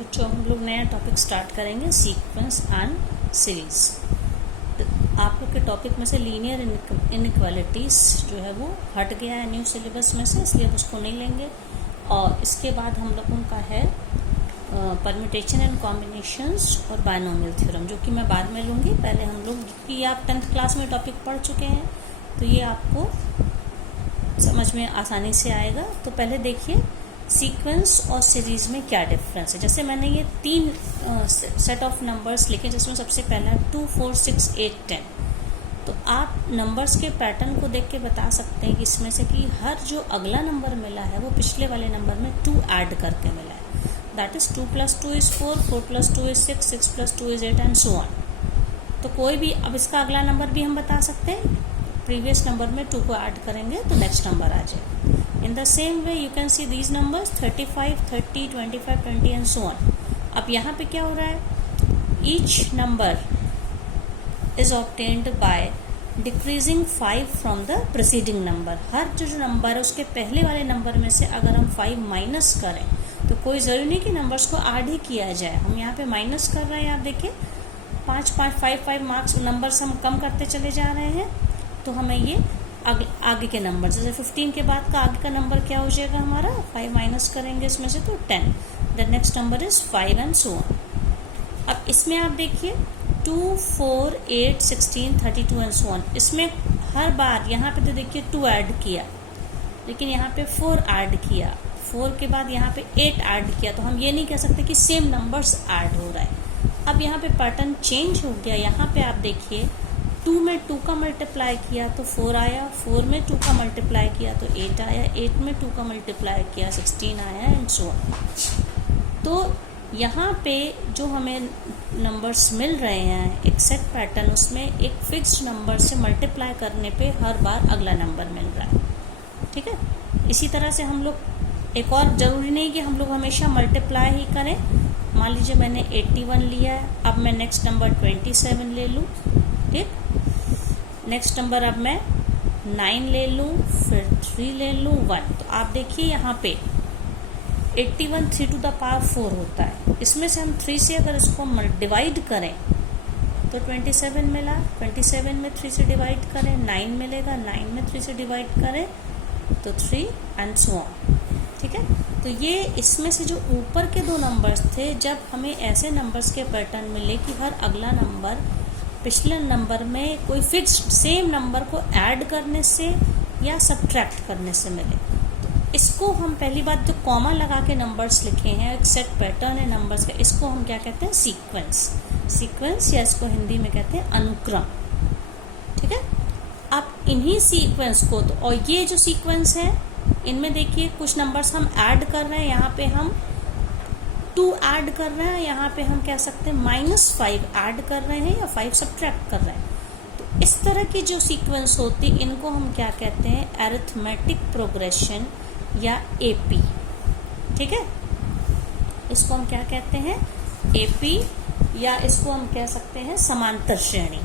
बच्चों हम लोग नया टॉपिक स्टार्ट करेंगे, सीक्वेंस एंड सीरीज। आप लोग के टॉपिक में से लीनियर इनइक्वालिटीज़ जो है वो हट गया है न्यू सिलेबस में से, इसलिए हम उसको नहीं लेंगे। और इसके बाद हम लोगों का है परम्यूटेशन एंड कॉम्बिनेशंस और बायनोमियल थ्योरम, जो कि मैं बाद में लूँगी। पहले हम लोग कि आप 10th क्लास में टॉपिक पढ़ चुके हैं तो ये आपको समझ में आसानी से आएगा। तो पहले देखिए सीक्वेंस और सीरीज में क्या डिफरेंस है। जैसे मैंने ये 3 सेट ऑफ नंबर्स लिखे, जिसमें सबसे पहला है 2, 4, 6, 8, 10। तो आप नंबर्स के पैटर्न को देख के बता सकते हैं कि इसमें से कि हर जो अगला नंबर मिला है वो पिछले वाले नंबर में 2 ऐड करके मिला है। That is 2 + 2 = 4, 4 + 2 = 6, 6 + 2 = 8 and so on. तो कोई भी अब इसका अगला नंबर भी हम बता सकते हैं, प्रीवियस नंबर में 2 को ऐड करेंगे तो नेक्स्ट नंबर आ जाए। In the same way you can see these numbers 35, 30, 25, 20 and so on. अब यहाँ पे क्या हो रहा है, each number is obtained by decreasing 5 from the preceding number. हर जो नंबर है उसके पहले वाले नंबर में से अगर हम 5 माइनस करें तो कोई ज़रूरी नहीं कि नंबर्स को ऐड ही किया जाए। हम यहाँ पे माइनस कर रहे हैं, आप देखिए 5, 5 मार्क्स नंबर्स हम कम करते चले जा रहे हैं। तो हमें ये आगे के नंबर, जैसे 15 के बाद का आगे का नंबर क्या हो जाएगा हमारा, 5 माइनस करेंगे इसमें से तो 10, the next number is 5 and so on. अब इसमें आप देखिए 2, 4, 8, 16, 32 एंड सो ऑन। इसमें हर बार यहाँ पे तो देखिए 2 ऐड किया, लेकिन यहाँ पे 4 ऐड किया, 4 के बाद यहाँ पे 8 ऐड किया। तो हम ये नहीं कह सकते कि सेम नंबर्स ऐड हो रहा है। अब यहाँ पे पैटर्न चेंज हो गया। यहाँ पे आप देखिए 2 में 2 का मल्टीप्लाई किया तो 4 आया, 4 में 2 का मल्टीप्लाई किया तो 8 आया, 8 में 2 का मल्टीप्लाई किया 16 आया एंड सो ऑन। तो यहाँ पे जो हमें नंबर्स मिल रहे हैं एक सेट पैटर्न, उसमें एक फिक्स्ड नंबर से मल्टीप्लाई करने पे हर बार अगला नंबर मिल रहा है। ठीक है, इसी तरह से हम लोग एक और ज़रूरी नहीं कि हम लोग हमेशा मल्टीप्लाई ही करें। मान लीजिए मैंने 81 लिया है, अब मैं नेक्स्ट नंबर 27 ले लूँ। ठीक, नेक्स्ट नंबर अब मैं 9 ले लूँ, फिर 3 ले लूँ, 1। तो आप देखिए यहाँ पे 81 3 to the power 4 होता है। इसमें से हम 3 से अगर इसको डिवाइड करें तो 27 मिला, 27 में 3 से डिवाइड करें 9 मिलेगा, 9 में 3 से डिवाइड करें तो 3 एंड सो ऑन। ठीक है, तो ये इसमें से जो ऊपर के 2 नंबर्स थे, जब हमें ऐसे नंबर्स के पैटर्न मिले कि हर अगला नंबर पिछले नंबर में कोई फिक्स्ड सेम नंबर को ऐड करने से या सब्ट्रैक्ट करने से मिले, तो इसको हम पहली बात जो कॉमा लगा के नंबर्स लिखे हैं, एक सेट पैटर्न है नंबर्स का, इसको हम क्या कहते हैं, सीक्वेंस। सीक्वेंस या इसको हिंदी में कहते हैं अनुक्रम। ठीक है, आप इन्हीं सीक्वेंस को तो, और ये जो सीक्वेंस है इनमें देखिए कुछ नंबर्स हम ऐड कर रहे हैं, यहाँ पे हम 2 ऐड कर रहे हैं, यहाँ पे हम कह सकते हैं -5 ऐड कर रहे हैं या 5 सब्ट्रैक्ट कर रहे हैं। तो इस तरह की जो सीक्वेंस होती इनको हम क्या कहते हैं, अरिथमेटिक प्रोग्रेशन या एपी। ठीक है, इसको हम क्या कहते हैं, एपी, या इसको हम कह सकते हैं समांतर श्रेणी।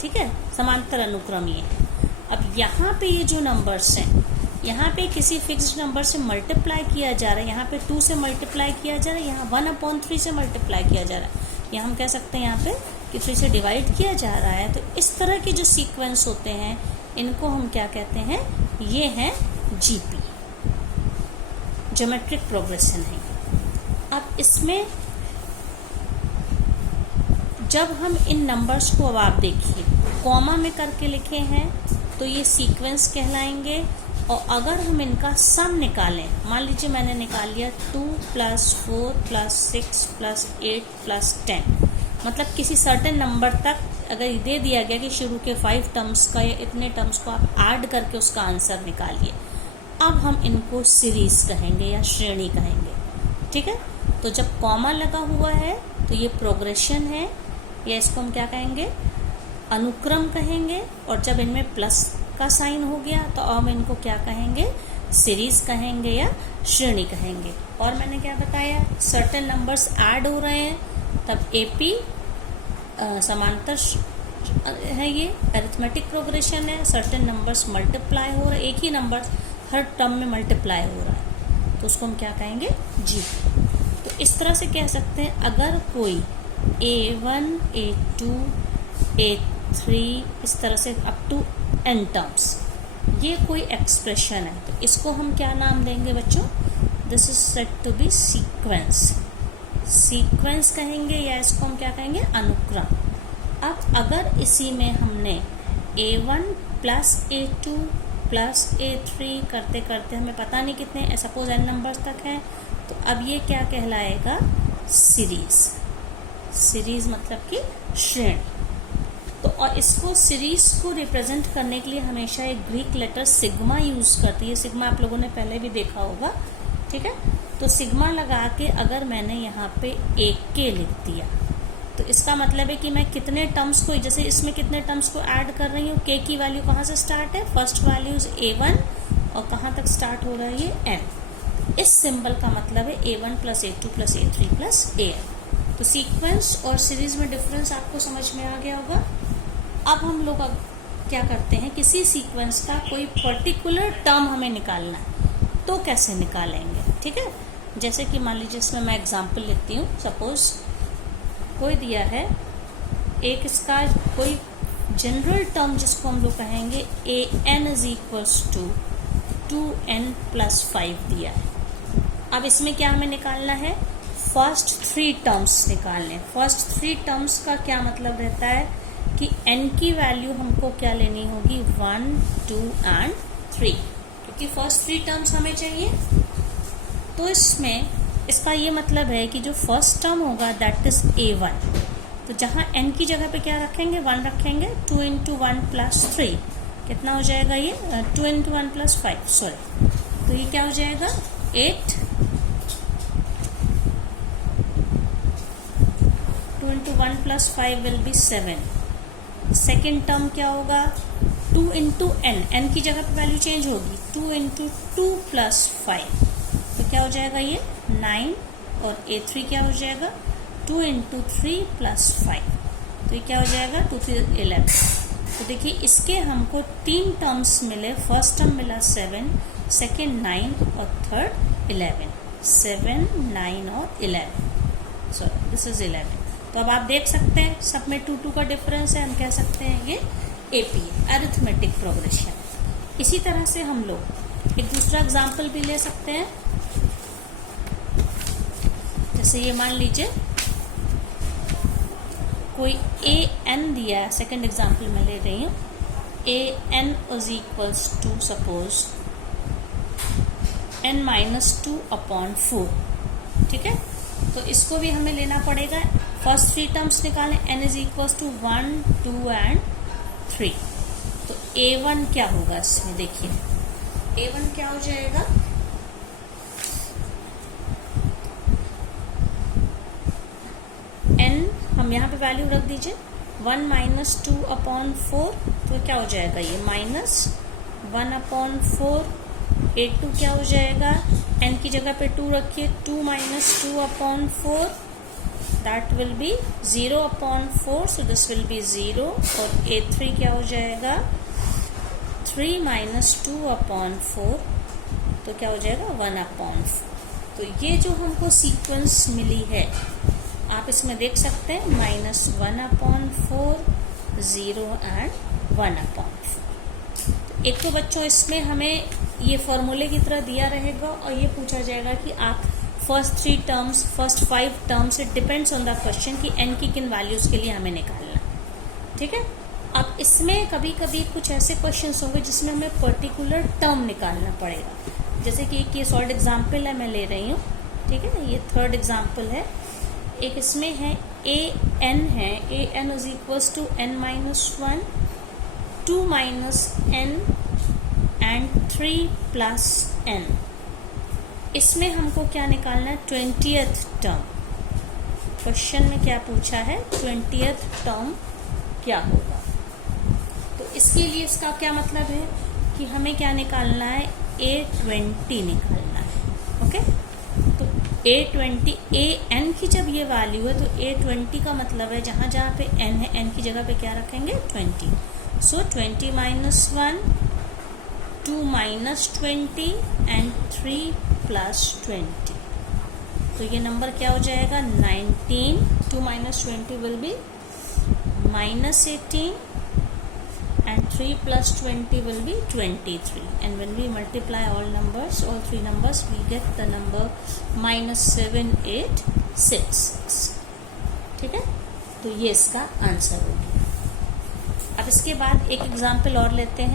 ठीक है, समांतर अनुक्रम ये है। अब यहाँ पे ये जो नंबर्स हैं, यहाँ पे किसी फिक्स्ड नंबर से मल्टीप्लाई किया जा रहा है, यहाँ पे 2 से मल्टीप्लाई किया जा रहा है, यहाँ 1/3 से मल्टीप्लाई किया जा रहा है, या हम कह सकते हैं यहाँ पे कि 3 से डिवाइड किया जा रहा है। तो इस तरह के जो सीक्वेंस होते हैं इनको हम क्या कहते हैं, ये है जीपी, ज्योमेट्रिक प्रोग्रेशन है। अब इसमें जब हम इन नंबर्स को, अब आप देखिए कॉमा में करके लिखे हैं तो ये सीक्वेंस कहलाएंगे। और अगर हम इनका सम निकालें, मान लीजिए मैंने निकाल लिया 2 + 4 + 6 + 8 + 10, मतलब किसी सर्टेन नंबर तक अगर दे दिया गया कि शुरू के 5 टर्म्स का या इतने टर्म्स को आप ऐड करके उसका आंसर निकालिए। अब हम इनको सीरीज कहेंगे या श्रेणी कहेंगे। ठीक है, तो जब कॉमा लगा हुआ है तो ये प्रोग्रेशन है, या इसको हम क्या कहेंगे, अनुक्रम कहेंगे। और जब इनमें प्लस का साइन हो गया तो अब इनको क्या कहेंगे, सीरीज कहेंगे या श्रेणी कहेंगे। और मैंने क्या बताया, सर्टेन नंबर्स ऐड हो रहे हैं तब एपी समांतर है, ये अरिथमेटिक प्रोग्रेशन है। सर्टेन नंबर्स मल्टीप्लाई हो रहे हैं, एक ही नंबर हर टर्म में मल्टीप्लाई हो रहा है तो उसको हम क्या कहेंगे, जी। तो इस तरह से कह सकते हैं, अगर कोई A1, A2, A3 इस तरह से अप टू n टर्म्स ये कोई एक्सप्रेशन है, तो इसको हम क्या नाम देंगे बच्चों? This is said to be sequence. Sequence कहेंगे या इसको हम क्या कहेंगे? अनुक्रम। अब अगर इसी में हमने A1 plus A2 plus A3 करते करते हमें पता नहीं कितने सपोज n नंबर्स तक हैं, तो अब ये क्या कहलाएगा? सीरीज। सीरीज मतलब कि श्रेणी। तो और इसको सीरीज को रिप्रेजेंट करने के लिए हमेशा एक ग्रीक लेटर सिग्मा यूज करती है। सिग्मा आप लोगों ने पहले भी देखा होगा, ठीक है। तो सिग्मा लगा के अगर मैंने यहाँ पे एक के लिख दिया, तो इसका मतलब है कि मैं कितने टर्म्स को, जैसे इसमें कितने टर्म्स को ऐड कर रही हूँ। के की वैल्यू कहाँ से स्टार्ट है? फर्स्ट वैल्यू इज A1 और कहाँ तक स्टार्ट हो रहा है? ये n। इस सिंबल का मतलब है A1 plus A2 plus A3 plus AN। तो सीक्वेंस और सीरीज में डिफरेंस आपको समझ में आ गया होगा। अब हम लोग क्या करते हैं, किसी सीक्वेंस का कोई पर्टिकुलर टर्म हमें निकालना है, तो कैसे निकालेंगे? ठीक है, जैसे कि मान लीजिए इसमें मैं एग्जांपल लेती हूँ। सपोज कोई दिया है एक इसका कोई जनरल टर्म जिसको हम लोग कहेंगे AN is equals to 2n plus 5 दिया है। अब इसमें क्या हमें निकालना है? फर्स्ट 3 टर्म्स निकालने। फर्स्ट 3 टर्म्स का क्या मतलब रहता है कि n की वैल्यू हमको क्या लेनी होगी? 1, 2 एंड 3, क्योंकि फर्स्ट 3 टर्म्स हमें चाहिए। तो इसमें इसका ये मतलब है कि जो फर्स्ट टर्म होगा दैट इज A1, तो जहाँ n की जगह पे क्या रखेंगे? 1 रखेंगे। 2 इंटू 1 प्लस 3 कितना हो जाएगा? ये 2 इंटू 1 प्लस 5, सॉरी, तो ये क्या हो जाएगा? 8। 2 into 1 plus 5 will be 7। Second term क्या होगा? 2 इंटू n की जगह पे वैल्यू चेंज होगी। 2 इंटू 2 प्लस 5, तो क्या हो जाएगा? ये 9। और A3 क्या हो जाएगा? 2 इंटू 3 प्लस 5, तो ये क्या हो जाएगा? 2 3 11। तो देखिए इसके हमको 3 टर्म्स मिले। फर्स्ट टर्म मिला 7, सेकेंड 9 और थर्ड 11। 7, 9 और 11, सॉरी दिस इज 11। तो अब आप देख सकते हैं सब में 2 2 का डिफरेंस है। हम कह सकते हैं ये AP है, अरिथमेटिक प्रोग्रेशन। इसी तरह से हम लोग एक दूसरा एग्जाम्पल भी ले सकते हैं। जैसे ये मान लीजिए कोई AN दिया है। सेकेंड एग्जाम्पल मैं ले रही हूँ। AN is equals to suppose n minus 2 upon 4, ठीक है। तो इसको भी हमें लेना पड़ेगा। फर्स्ट 3 टर्म्स निकालें। n is equals to 1, 2 and 3। तो A1 क्या होगा इसमें? देखिए A1 क्या हो जाएगा? n हम यहाँ पे वैल्यू रख दीजिए। 1 माइनस 2 अपॉन 4, तो क्या हो जाएगा? ये माइनस 1 अपॉन 4। A2 क्या हो जाएगा? n की जगह पे 2 रखिए। 2 minus 2 upon 4, that will be 0 upon 4, so this will be 0। और A3 क्या हो जाएगा? 3 माइनस 2 अपॉन 4, तो क्या हो जाएगा? 1 अपॉन 4। तो ये जो हमको सीक्वेंस मिली है आप इसमें देख सकते हैं, -1 अपॉन 4, 0 एंड 1 अपॉन 4। एक तो बच्चों इसमें हमें ये फॉर्मूले की तरह दिया रहेगा और ये पूछा जाएगा कि आप first 3 terms, first 5 terms, it depends on the question कि n की किन वैल्यूज के लिए हमें निकालना, ठीक है। अब इसमें कभी कभी कुछ ऐसे क्वेश्चंस होंगे जिसमें हमें पर्टिकुलर टर्म निकालना पड़ेगा। जैसे कि एक ये सॉल्ड एग्जाम्पल है मैं ले रही हूँ, ठीक है। ये थर्ड एग्जाम्पल है। एक इसमें है AN है। AN is equals to n minus 1, 2 minus n and 3 plus n। इसमें हमको क्या निकालना है? 20th term. क्वेश्चन में क्या पूछा है? 20th टर्म क्या होगा। तो इसके लिए इसका क्या मतलब है कि हमें क्या निकालना है? A20 निकालना है, ओके। तो A20 AN की जब ये वैल्यू है तो A20 का मतलब है जहाँ जहाँ पे n है n की जगह पे क्या रखेंगे? 20। सो 20 माइनस 1, 2 माइनस 20 एंड 3 प्लस 20। तो ये नंबर क्या हो जाएगा 19, 2 minus 20 will be minus 18 and 3 plus 20 will be 23, and when we multiply all three numbers, we get the number -7866. ठीक है, तो ये इसका आंसर होगी। अब इसके बाद एक एग्जाम्पल और लेते हैं।